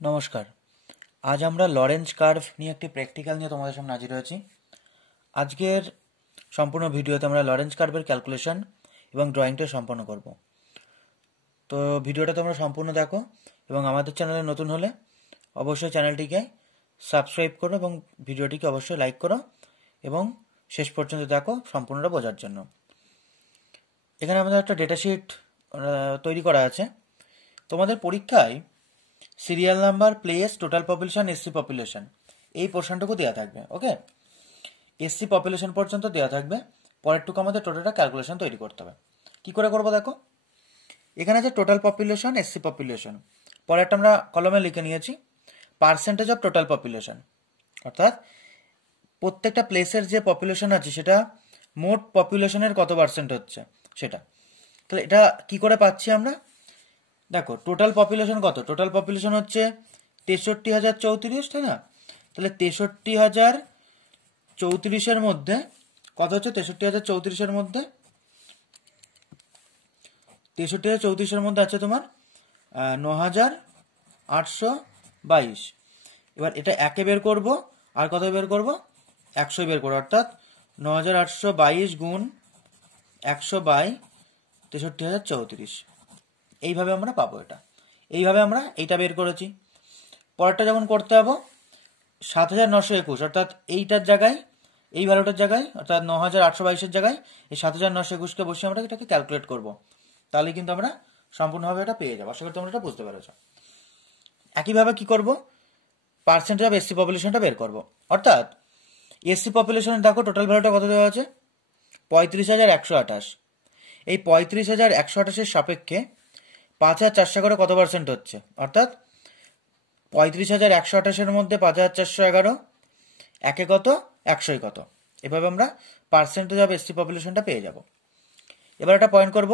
নমস্কার। আজ আমরা লরেঞ্জ কার্ভ নিয়ে একটি প্র্যাকটিক্যাল নিয়ে তোমাদের সামনে হাজির হয়েছি। আজকের সম্পূর্ণ ভিডিওতে আমরা লরেঞ্জ কার্ভের ক্যালকুলেশন এবং ড্রয়িংটা সম্পন্ন করব। তো ভিডিওটা তোমরা সম্পূর্ণ দেখো এবং আমাদের চ্যানেলে নতুন হলে অবশ্যই চ্যানেলটিকে সাবস্ক্রাইব করো এবং ভিডিওটিকে অবশ্যই লাইক করো এবং শেষ পর্যন্ত দেখো সম্পূর্ণটা বোঝার জন্য। এখানে আমাদের একটা ডেটাশিট তৈরি করা আছে। তোমাদের পরীক্ষায় serial number, place, total population, SC population এই পোর্শনটুকু দেওয়া থাকবে। ওকে, এসসি পপুলেশন পর্যন্ত দেওয়া থাকবে। পরেরটুকু আমাদের টোটালটা ক্যালকুলেশন তৈরি করতে হবে। কি করে করবো দেখো, এখানে আছে টোটাল পপুলেশন, এসসি পপুলেশন। পরেরটা আমরা কলমে লিখে নিয়েছি পার্সেন্টেজ অফ টোটাল পপুলেশন, অর্থাৎ প্রত্যেকটা প্লেসের যে পপুলেশন আছে সেটা মোট পপুলেশনের কত পার্সেন্ট হচ্ছে সেটা। তাহলে এটা কি করে পাচ্ছি আমরা, দেখো টোটাল পপুলেশন কত, টোটাল পপুলেশন হচ্ছে 63,034, তাই না? তাহলে 63,034 মধ্যে কত হচ্ছে, 63,034 মধ্যে 63,034 মধ্যে আছে তোমার 9,822। এবার এটা একে বের করব আর কত বের করব, 100 বের করবো, অর্থাৎ 9,822 গুণ 100/63,034। এইভাবে আমরা পাবো এটা। এইভাবে আমরা এইটা বের করেছি। পরেরটা যখন করতে হবে 7,921, অর্থাৎ এইটার জায়গায়, এই ভ্যালুটার জায়গায়, অর্থাৎ 9,822-এর জায়গায় এই 7,921-কে বসে আমরা এটাকে ক্যালকুলেট করব। তাহলে কিন্তু আমরা সম্পূর্ণভাবে এটা পেয়ে যাবো। আশা করি তোমরা এটা বুঝতে পেরেছো। একইভাবে কি করব, পার্সেন্টেজ অফ এসসি পপুলেশনটা বের করব। অর্থাৎ এসসি পপুলেশনের দেখো টোটাল ভ্যালুটা কত দেওয়া আছে, 35,128। এই 35,128-এর সাপেক্ষে 5,400 করে কত পার্সেন্ট হচ্ছে, অর্থাৎ 35,128-এর মধ্যে 5,411 একে কত, 100 কত। এভাবে আমরা পার্সেন্টেজ অফ এসসি পপুলেশনটা পেয়ে যাব। এবার একটা পয়েন্ট করব,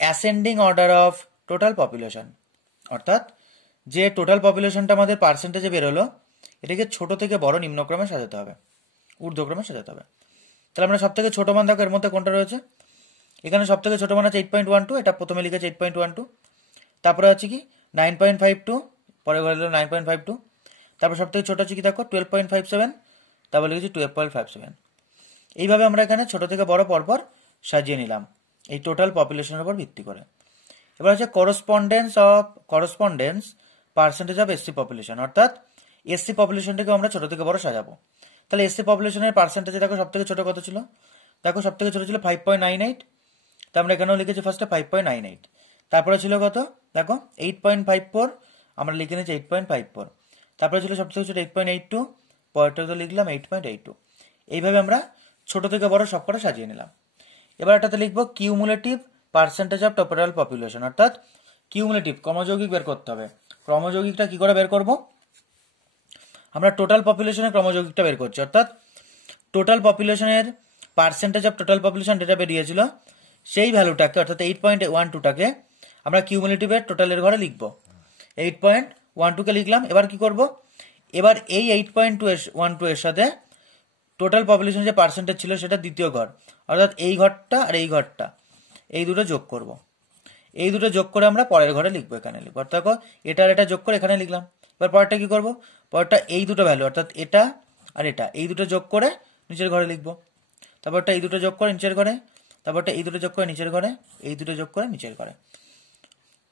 ascending order of total population, অর্থাৎ যে টোটাল পপুলেশনটা আমাদের পার্সেন্টেজে বেরোলো এটাকে ছোট থেকে বড় নিম্নক্রমে সাজাতে হবে, ঊর্ধ্বক্রমে সাজাতে হবে। তাহলে আমরা সব থেকে ছোট মান দেখো এর মধ্যে কোনটা রয়েছে, এখানে সব থেকে ছোট মান আছে 8.12, এটা প্রথমে লিখেছে 8.12। তারপরে আছে কি 9.52, পরে ঘরে 9.52। তারপর সব থেকে ছোট আছে কি দেখো 12.57, তারপর লিখেছি 12.57। এইভাবে আমরা এখানে ছোট থেকে বড় পরপর সাজিয়ে নিলাম এই টোটাল পপুলেশনের উপর ভিত্তি করে। এবার হচ্ছে correspondence percentage of SC population, অর্থাৎ এসসি পপুলেশনটাকে আমরা ছোট থেকে বড় সাজাবো। তাহলে এসসি পপুলেশনের পার্সেন্টেজে দেখো সব থেকে ছোট কত ছিল, দেখো সব থেকে ছোট ছিল 5.98। তো আমরা এখানেও লিখেছি ফার্স্টে 5.98। তারপরে ছিল কত, দেখো 8.54, আমরা লিখে নিয়েছি 8.54। তারপরে ছিল সব থেকে ছোট 8.82, পরেরটা তো লিখলাম 8.82। এইভাবে আমরা ছোট থেকে বড় সব কটা সাজিয়ে নিলাম। এবার এটাতে লিখবো cumulative percentage of total population, অর্থাৎ কিউমুলেটিভ ক্রমযৌগিক বের করতে হবে। ক্রমযৌগিকটা কি করে বের করব, আমরা টোটাল পপুলেশনের ক্রমযৌগিকটা বের করছি, অর্থাৎ টোটাল পপুলেশনের পার্সেন্টেজ অফ টোটাল পপুলেশন যেটা বেরিয়েছিল সেই ভ্যালুটাকে, অর্থাৎ 8.12টাকে আমরা কিউমুলেটিভের টোটালের ঘরে লিখব। 8.12কে লিখলাম। এবার কি করব, এবার এই 8.12 এর সাথে টোটাল পপুলেশন যে পার্সেন্টেজ ছিল সেটা দ্বিতীয় ঘর, অর্থাৎ এই ঘরটা আর এই ঘরটা, এই দুটো যোগ করব। এই দুটো যোগ করে আমরা পরের ঘরে লিখবো, এখানে লিখবো। অর্থাৎ এটা আর এটা যোগ করে এখানে লিখলাম। এবার পরেরটা কি করব, পরেরটা এই দুটো ভ্যালু, অর্থাৎ এটা আর এটা, এই দুটো যোগ করে নিচের ঘরে লিখবো। তারপরটা এই দুটো যোগ করে নিচের ঘরে, তারপরটা এই দুটো যোগ করে নিচের ঘরে, এই দুটো যোগ করে নিচের ঘরে।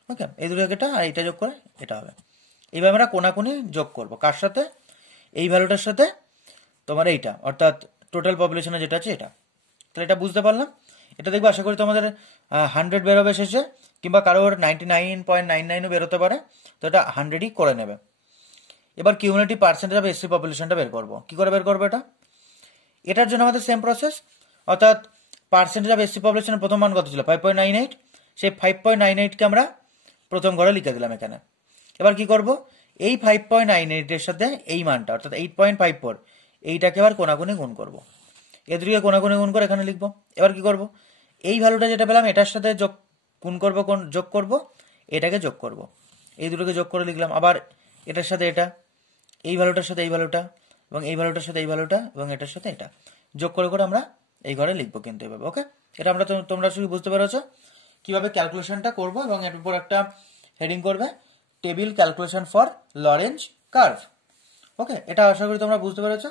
ওকে, এই দুটো এটা আর এইটা যোগ করে এটা হবে। এইভাবে আমরা কোনাকুনি যোগ করব, কার সাথে, এই ভ্যালুটার সাথে তোমার এইটা, অর্থাৎ টোটাল পপুলেশনে যেটা আছে এটা। তাহলে এটা বুঝতে পারলাম। এটা দেখবো আশা করি তোমাদের 100 বেরোবে শেষে, কিংবা কারোর 99.99ও বেরোতে পারে। তো এটা 100ই করে নেবে। এবার কিউমুলেটিভ পার্সেন্টেজ অফ এসসি পপুলেশনটা বের করবো। কি করে বের করবো এটা, এটার জন্য আমাদের সেম প্রসেস, অর্থাৎ পার্সেন্টেজ অফ এসসি পপুলেশনের প্রথম মান কত ছিল 5.98, সেই 5.98কে আমরা প্রথম ঘরে লিখে দিলাম এখানে। এবার কি করব, এই 5.98-এর সাথে এই মানটা, অর্থাৎ 8.54, এইটাকে আবার কোনাকুনি গুণ করব। এ দুটোকে কোনাকুনি গুণ করে এখানে লিখবো। এবার কি করব, এই ভ্যালুটা যেটা পেলাম এটার সাথে যোগ গুণ করব, যোগ করব, এটাকে যোগ করব, এই দুটোকে যোগ করে লিখলাম। আবার এটার সাথে এটা, এই ভ্যালুটার সাথে এই ভ্যালুটা, এবং এই ভ্যালুটার সাথে এই ভ্যালুটা, এবং এটার সাথে এটা যোগ করে করে আমরা এই ঘরে লিখবো কিন্তু এভাবে। ওকে, এটা আমরা তোমরা শুধু বুঝতে পেরেছো কিভাবে ক্যালকুলেশনটা করবো, এবং এর উপর একটা হেডিং করবে table calculation for Lorenz curve. Okay, এটা আশা করি তোমরা বুঝতে পেরেছো।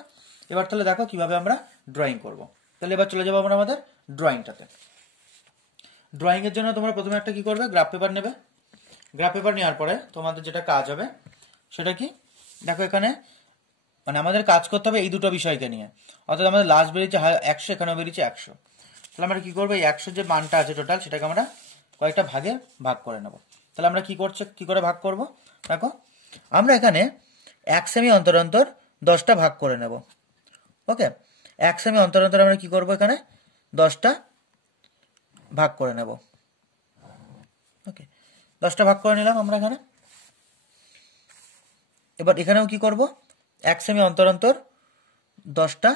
এবার তাহলে দেখো কিভাবে আমরা ড্রয়িং করব। তাহলে এবার চলে যাবো আমরা আমাদের ড্রয়িংটাতে। ড্রয়িং এর জন্য তোমরা প্রথমে একটা কি করবে, গ্রাফ পেপার নেবে। গ্রাফ পেপার নেওয়ার পরে তোমাদের যেটা কাজ হবে সেটা কি, দেখো এখানে মানে আমাদের কাজ করতে হবে এই দুটো বিষয়কে নিয়ে। অর্থাৎ আমাদের লাস্ট বেরিয়েছে 100, এখানেও বেরিয়েছে 100। তাহলে আমরা কি করবো, এই 100 যে মানটা আছে টোটাল, সেটাকে আমরা কয়েকটা ভাগে ভাগ করে নেব। তাহলে আমরা কি করে ভাগ করব, দেখো আমরা এখানে 1 সেমি অন্তর অন্তর 10টা ভাগ করে নেব। ওকে, 1 সেমি অন্তর অন্তর আমরা কি করব, এখানে 10টা ভাগ করে নেব। ওকে, 10টা ভাগ করে নিলাম আমরা এখানে। এবার এখানেও কি করব, 1 সেমি অন্তর অন্তর 10টা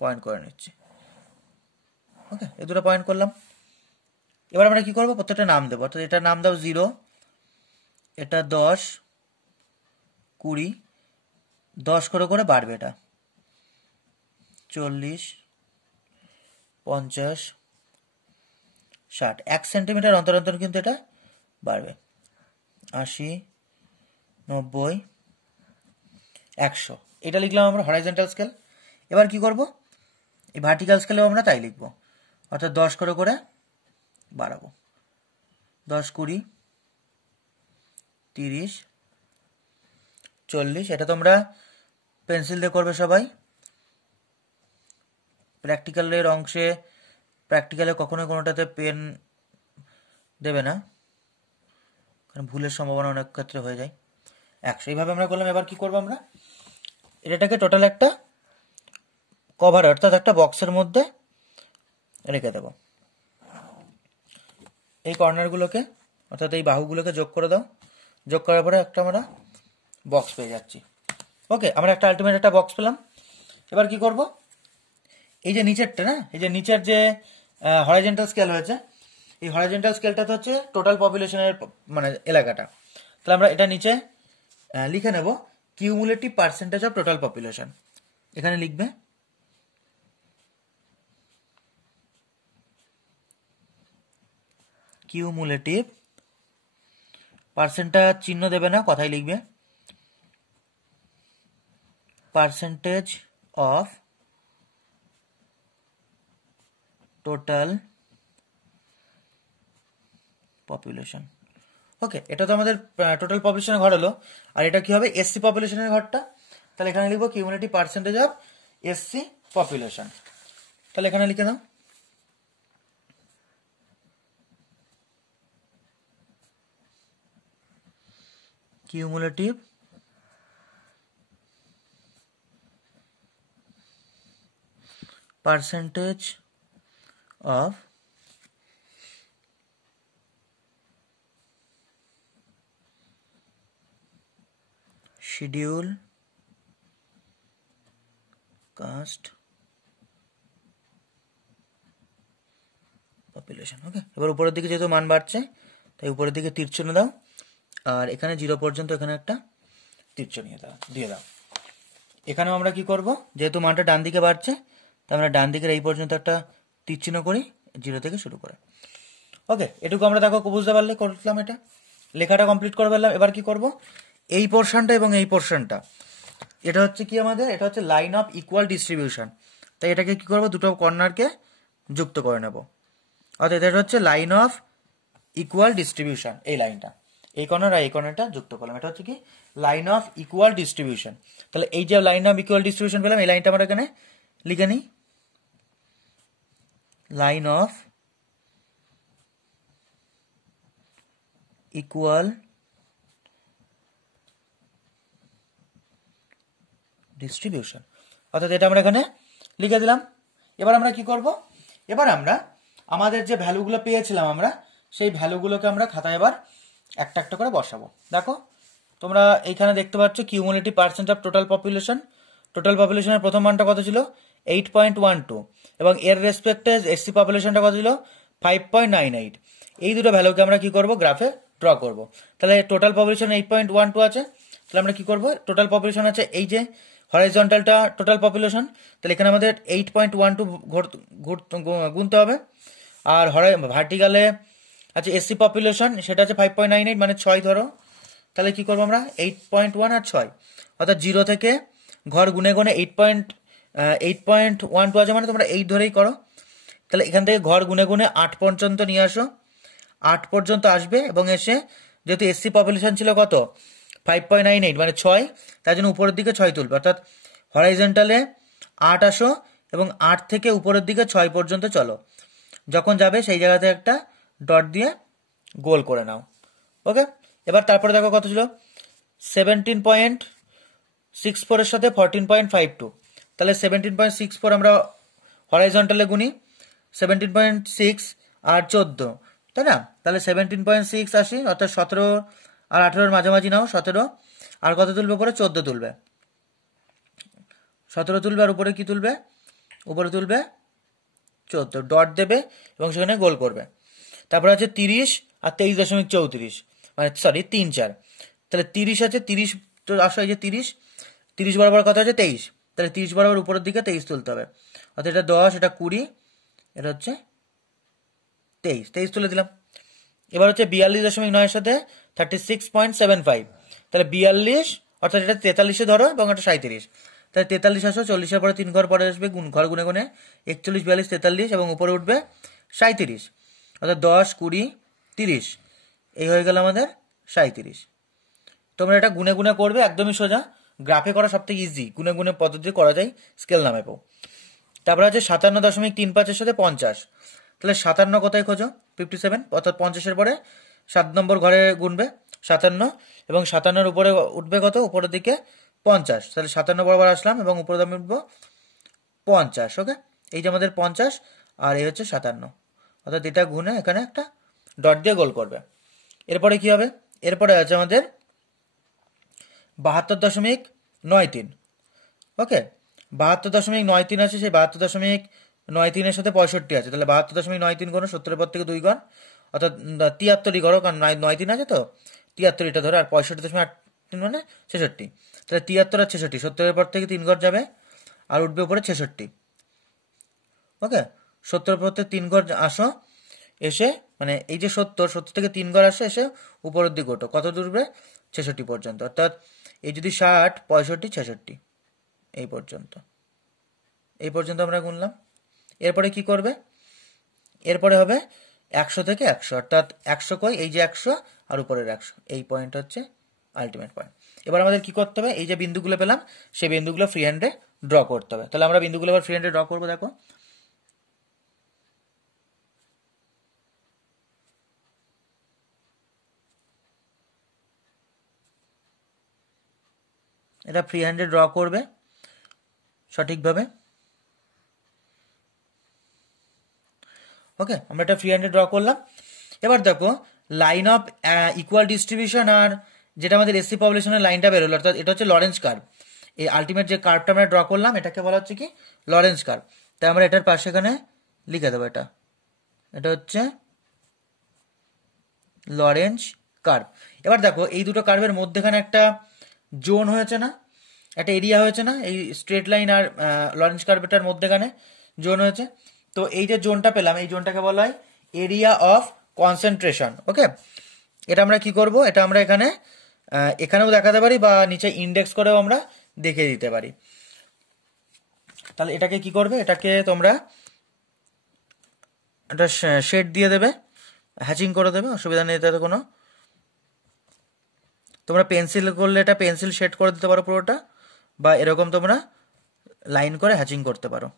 পয়েন্ট করে নিচ্ছি। ওকে, এই দুটো পয়েন্ট করলাম। এবার আমরা কি করব, প্রত্যেকটা নাম দেবো। অর্থাৎ এটার নাম দাও 0, এটা 10, 20, 10 করে করে বাড়বে, এটা 40, 50, 60, 1 সেন্টিমিটার অন্তর অন্তর কিন্তু এটা বাড়বে। 80, 90, 100, এটা লিখলাম আমরা হরাইজন্টাল স্কেল। এবার কি করব, এই ভার্টিক্যাল স্কেলেও আমরা তাই লিখবো। অর্থাৎ 10 করে করে বাড়াবো, 10, 20, 30, 40। এটা তোমরা পেন্সিল দিয়ে করবে সবাই। প্র্যাকটিক্যালের অংশে, প্র্যাকটিক্যালে কখনোই কোনোটাতে পেন দেবে না, কারণ ভুলের সম্ভাবনা অনেক ক্ষেত্রে হয়ে যায়। 100 এইভাবে আমরা করলাম। এবার কি করবো, আমরা এটাকে টোটাল একটা কভার অর্থাৎ একটা বক্সের মধ্যে রেখে দেব। এই কর্নারগুলোকে অর্থাৎ এই বাহুগুলোকে যোগ করে দাও। যোগ করার পরে একটা আমরা বক্স পেয়ে যাচ্ছি। ওকে, আমরা একটা আলটিমেট একটা বক্স পেলাম। এবার কি করব, এই যে নিচেরটা না, এই যে নিচের যে হরাইজন্টাল স্কেল হয়েছে, এই হরাইজন্টাল স্কেলটাতে হচ্ছে টোটাল পপুলেশনের মানে এলাকাটা। তাহলে আমরা এটা নিচে লিখে নেব cumulative percentage of total population. এখানে লিখবে কিউমুলেটিভ, পার্সেন্টটা চিহ্ন দেবে না, কথাই লিখবে percentage of total population. Okay, এটা তো আমাদের টোটাল পপুলেশনের ঘর হলো। আর এটা কি হবে, এসসি পপুলেশনের ঘরটা। তাহলে এখানে লিখবো cumulative percentage of SC population. তাহলে এখানে লিখে দাও cumulative percentage of schedule caste population। ওকে, এবার উপরের দিকে যেহেতু মান বাড়ছে তাই উপরের দিকে তীর চিহ্ন দাও, আর এখানে 0 পর্যন্ত এখানে একটা তীর চিহ্ন দিয়ে দাও। এখানেও আমরা কি করব, যেহেতু মানটা ডান দিকে বাড়ছে তাই আমরা ডান দিকের এই পর্যন্ত একটা তীর চিহ্ন করি, 0 থেকে শুরু করে। ওকে, এটুকু আমরা দেখো বুঝতে পারলে করলাম, এটা লেখাটা কমপ্লিট করে ফেললাম। এবার কি করব, এই পোর্শনটা এবং এই পোর্শনটা, এটা হচ্ছে কি আমাদের, এটা হচ্ছে লাইন অফ ইকুয়াল ডিস্ট্রিবিউশন। তাই এটাকে কি করব, দুটো কর্নারকে যুক্ত করে নেব। অর্থাৎ এটা হচ্ছে লাইন অফ ইকুয়াল ডিস্ট্রিবিউশন। এই লাইনটা, এই কর্নার আর এই কর্নারটা যুক্ত করলাম, এটা হচ্ছে কি লাইন অফ ইকুয়াল ডিস্ট্রিবিউশন। তাহলে এই যে লাইন অফ ইকুয়াল ডিস্ট্রিবিউশন পেলাম, এই লাইনটা আমরা এখানে লিখে নিই, লাইন অফ ইকুয়াল ডিস্ট্রিবিউশন। অর্থাৎ এটা আমরা এখানে লিখে দিলাম। এবার আমরা কি করব, এবার আমরা আমাদের যে ভ্যালুগুলো পেয়েছিলাম আমরা সেই ভ্যালুগুলোকে আমরা খাতায় এবার একটা একটা করে বসাবো। দেখো তোমরা এইখানে দেখতে পাচ্ছ cumulative percent of total population. Total পপুলেশনের প্রথম মানটা কত ছিল, 8.12, এবং এর রেসপেক্টে এসসি পপুলেশনটা কত ছিল, 5.98। এই দুটো ভ্যালুকে আমরা কি করব, গ্রাফে ড্র করব। তাহলে টোটাল পপুলেশন 8.12 আছে। তাহলে আমরা কি করব, টোটাল পপুলেশন আছে এই যে হরাইজন্টালটা টোটাল পপুলেশন, তাহলে এখানে আমাদের 8.12 গুনতে হবে। আর ভার্টিক্যালে আচ্ছা এসসি পপুলেশন সেটা হচ্ছে 5.98 মানে 6 ধরো, তাহলে কি করবো আমরা 8.1 আর 6 অর্থাৎ 0 থেকে ঘর গুনে গুনে 8.1 পাওয়া যায়, মানে তোমরা 8 ধরেই করো। তাহলে এখান থেকে ঘর গুনে গুনে 8 পর্যন্ত নিয়ে আসো, 8 পর্যন্ত আসবে এবং এসে যেহেতু এসসি পপুলেশন ছিল কত 5.98 মানে 6, তার জন্য উপরের দিকে 6 তুলবে, অর্থাৎ হরাইজন্টালে 8 আসো এবং 8 থেকে উপরের দিকে 6 পর্যন্ত চলো, যখন যাবে সেই জায়গাতে একটা ডট দিয়ে গোল করে নাও। ওকে, এবার তারপরে দেখো কত ছিল 17.64 এর সাথে 14.52, তাহলে 17.64 আমরা হরাইজন্টালে গুনি, 17.6 আর 14, তাই না? তাহলে 17.6 আসি, অর্থাৎ 17 আর 18 মাঝামাঝি নাও, 17 আর কত তুলবে উপরে 14 তুলবে, 17 তুলবে আর উপরে কি তুলবে, উপরে তুলবে 14, ডট দেবে এবং সেখানে গোল করবে। তারপরে আছে 30 আর 23.34 মানে সরি 3 4, তাহলে 30 আছে, 30 তো আসো এই যে 30 বরাবর কত আছে 23, তাহলে 30 বরাবর উপরের দিকে 23 তুলতে হবে, অর্থাৎ এটা 10 এটা 20 এটা হচ্ছে 23 তুলে দিলাম। এবার হচ্ছে 42.9 এর সাথে 36.75, তাহলে 42 অর্থাৎ এটা 43 ধরো এবং এটা 37, তাহলে 43 আসো, 40-এর পরে 3 ঘর পরে আসবে ঘর গুনে গুনে 41 42 43 এবং উপরে উঠবে 37, অর্থাৎ 10 20 30, এই হয়ে গেল আমাদের 37। তোমরা এটা গুনে গুনে করবে, একদমই সোজা, গ্রাফে করা সব থেকে ইজি, গুনে গুনে পদ্ধতি করা যায় স্কেল নামেও। তারপরে আছে 57.35 এর সাথে 50, তাহলে 57 কোথায় খোঁজো 57, অর্থাৎ 50-এর পরে 7 নম্বর ঘরে গুনবে 57 এবং 57-এর উপরে উঠবে কত উপরের দিকে 50, তাহলে 57 বরাবর আসলাম এবং উপরে আমি উঠবো 50। ওকে, এই যে আমাদের 50 আর এই হচ্ছে 57, অর্থাৎ এটা গুনে এখানে একটা ডট দিয়ে গোল করবে। এরপরে কি হবে, এরপরে আছে আমাদের 72.93, ওকে 72.93 আছে, সেই 72.93 সাথে 65 আছে, তাহলে 72.93 গণ 70-এর পর থেকে 2 গণ, অর্থাৎ 73 গড়ো, কারণ 93 আছে তো 73 এটা ধরো, আর 65.83 মানে 66, তাহলে 73 আর 66, 70-এর পর থেকে 3 ঘর যাবে আর উঠবে উপরে 66। ওকে, 70-এর পর থেকে 3 ঘর আসো, এসে মানে এই যে 70 থেকে 3 ঘর আসে, এসে উপরের দিকে ওঠো, কত দূর উঠবে 66 পর্যন্ত, অর্থাৎ এই যদি 60 65 66 এই পর্যন্ত আমরা গুনলাম। এরপরে কি করবে, এরপরে হবে 100 থেকে 100, অর্থাৎ 100 কই এই যে 100 আর উপরের 100, এই পয়েন্ট হচ্ছে আলটিমেট পয়েন্ট। এবার আমাদের কি করতে হবে, এই যে বিন্দুগুলো পেলাম সেই বিন্দুগুলো ফ্রি হ্যান্ডে ড্র করতে হবে, তাহলে আমরা বিন্দুগুলো এবার ফ্রি হ্যান্ডে ড্র করবো। দেখো এটা ফ্রি হ্যান্ডে ড্র করবে সঠিকভাবে। ওকে, আমরা এটা ফ্রি হ্যান্ডে ড্র করলাম। এবার দেখো লাইন অফ ইকুয়াল ডিস্ট্রিবিউশন আর যেটা আমাদের এসসি পপুলেশনের লাইনটা বেরোলো, অর্থাৎ এটা হচ্ছে লরেন্স কার্ভ। এই আলটিমেট যে কার্ভটা আমরা ড্র করলাম এটাকে বলা হচ্ছে কি লরেন্স কার্ভ। তাই আমরা এটার পাশে এখানে লিখে দেবো, এটা হচ্ছে লরেন্স কার্ভ। এবার দেখো এই দুটো কার্ভের মধ্যেখানে একটা জোন হয়েছে না, একটা এরিয়া হয়েছে না, এই স্ট্রেট লাইন আর লরেন্স কার্ভটার মধ্যেখানে জোন হয়েছে। তো এই যে জোনটা পেলাম এই জোনটাকে বলা হয় এরিয়া অফ কনসেন্ট্রেশন। ওকে, এটা আমরা কি করব, এটা আমরা এখানেও দেখাতে পারি বা নিচে ইন্ডেক্স করেও আমরা দেখে দিতে পারি। তাহলে এটাকে কি করবে, এটাকে তোমরা একটা শেড দিয়ে দেবে, হ্যাচিং করে দেবে, অসুবিধা নেই তাতে কোনো। তোমরা পেন্সিল করলে এটা পেন্সিল শেড করে দিতে পারো পুরোটা, বা এরকম তোমরা লাইন করে হ্যাচিং করতে পারো।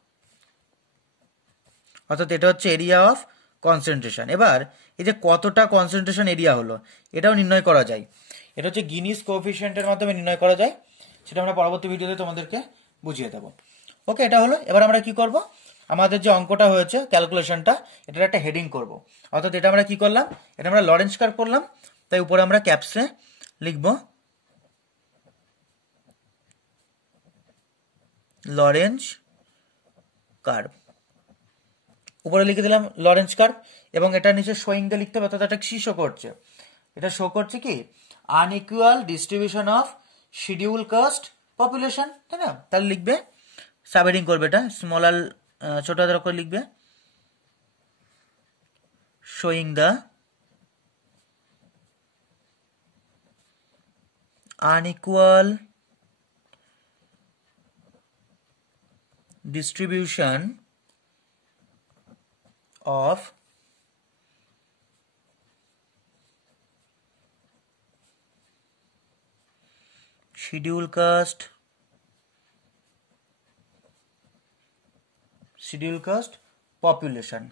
অর্থাৎ এটা হচ্ছে এরিয়া অফ কনসেন্ট্রেশন। এবার এই যে কতটা কনসেন্ট্রেশন এরিয়া হলো এটাও নির্ণয় করা যায়, এটা হচ্ছে গিনিস কোএফিসিয়েন্টের মাধ্যমে নির্ণয় করা যায়, সেটা আমরা পরবর্তী ভিডিওতে তোমাদেরকে বুঝিয়ে দেবো। ওকে, এটা হলো। এবার আমরা কি করব, আমাদের যে অঙ্কটা হয়েছে ক্যালকুলেশনটা এটার একটা হেডিং করব। অর্থাৎ এটা আমরা কি করলাম, এটা আমরা লরেন্স কার্ভ করলাম, তাই উপরে আমরা ক্যাপসে লিখব লরেন্স কার্ভ, উপরে লিখে দিলাম লরেন্স কার্ভ, এবং এটা নিচে শোয়িং দিয়ে লিখতে হবে, অর্থাৎ এটা কি শো করছে, এটা শো করছে কি unequal distribution of schedule caste population, তাই না? তাহলে লিখবে সাবহেডিং করবে, এটা স্মল আর ছোট হাতের অক্ষরে লিখবে showing the unequal distribution of schedule caste population.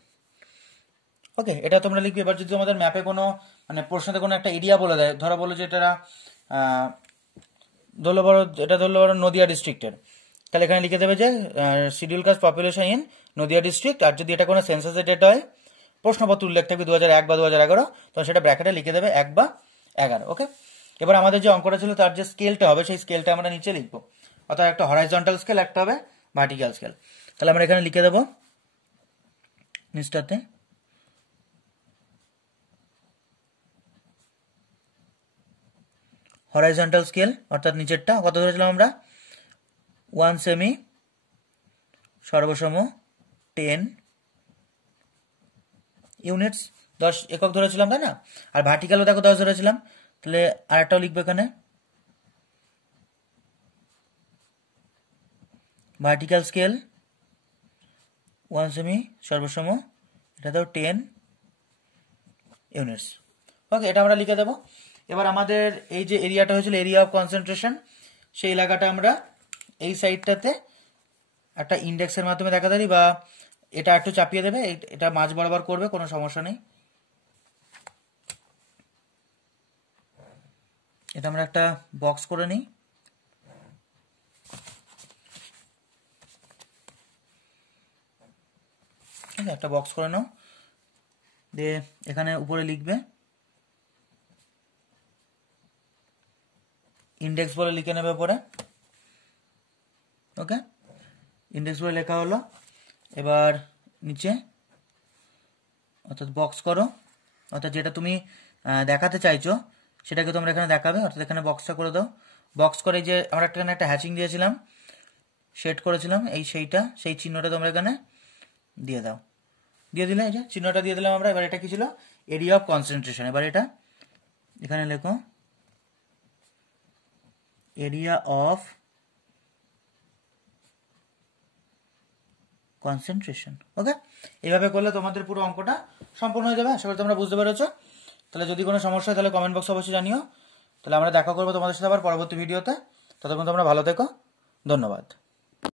Okay, এটা তোমরা লিখবে। এবার যদি তোমাদের ম্যাপে কোনো মানে প্রশ্নতে কোনো একটা এরিয়া বলে দেয়, ধরো বলো যে এটা ধরলো বড় নদিয়া ডিস্ট্রিক্টের, তাহলে এখানে লিখে দেবে যে schedule caste population in Nadia district. আর যদি এটা কোনো সেন্সাসের ডেটা হয়, প্রশ্নপত্র উল্লেখ থাকবে 2001 বা 2011, তখন সেটা ব্র্যাকেটে লিখে দেবে 1 বা 11। ওকে, এবার আমাদের যে অঙ্কটা ছিল তার যে স্কেলটা হবে, সেই স্কেলটা আমরা নিচে লিখবো। অর্থাৎ একটা হরাইজন্টাল স্কেল, একটা হবে ভার্টিক্যাল স্কেল। তাহলে আমরা এখানে লিখে দেবো নিচটাতে হরাইজন্টাল স্কেল, অর্থাৎ নিচেরটা কত ধরেছিলাম আমরা 1 সেমি, সর্বসম 10 ইউনিটস, 10 একক ধরেছিলাম, তাই না? আর ভার্টিক্যালও দেখো 10 ধরেছিলাম। তাহলে আরেকটাও লিখবো এখানে, ভার্টিক্যাল স্কেল 1 সেমি, সর্বসম এটাতেও 10 ইউনিটস। ওকে, এটা আমরা লিখে দেবো। এবার আমাদের এই যে এরিয়াটা হয়েছিল এরিয়া অফ কনসেন্ট্রেশন, সেই এলাকাটা আমরা এই সাইডটাতে একটা ইন্ডেক্সের মাধ্যমে দেখাতে পারি, বা এটা একটু চাপিয়ে দেবে, এটা মাঝ বরাবর করবে, কোনো সমস্যা নেই। এটা আমরা একটা বক্স করে নিই। একটা বক্স করে নাও, দিয়ে এখানে উপরে লিখবে ইন্ডেক্স বলে লিখে নেবে পরে। ওকে, ইন্ডেক্স বলে লেখা হলো। এবার নিচে অর্থাৎ বক্স করো, অর্থাৎ যেটা তুমি দেখাতে চাইছো সেটাকে তোমরা এখানে দেখাবে, অর্থাৎ এখানে বক্সটা করে দাও। বক্স করে যে আমরা এখানে একটা হ্যাচিং দিয়েছিলাম, সেট করেছিলাম, সেই চিহ্নটা তোমরা এখানে দিয়ে দাও। দিয়ে দিলে এই যে চিহ্নটা দিয়ে দিলাম আমরা। এবার এটা কি ছিল? Area of concentration. এবার এটা এখানে লেখো এরিয়া অফ কনসেন্ট্রেশন। ওকে, এইভাবে করলে তোমাদের পুরো অঙ্কটা সম্পূর্ণ হয়ে যাবে। আশা করি তোমরা বুঝতে পেরেছো। তাহলে যদি কোনো সমস্যা হয় তাহলে কমেন্ট বক্সে অবশ্যই জানিও। তাহলে আমরা দেখা করবো তোমাদের সাথে আবার পরবর্তী ভিডিওতে। ততক্ষণ তোমরা ভালো থেকো, ধন্যবাদ।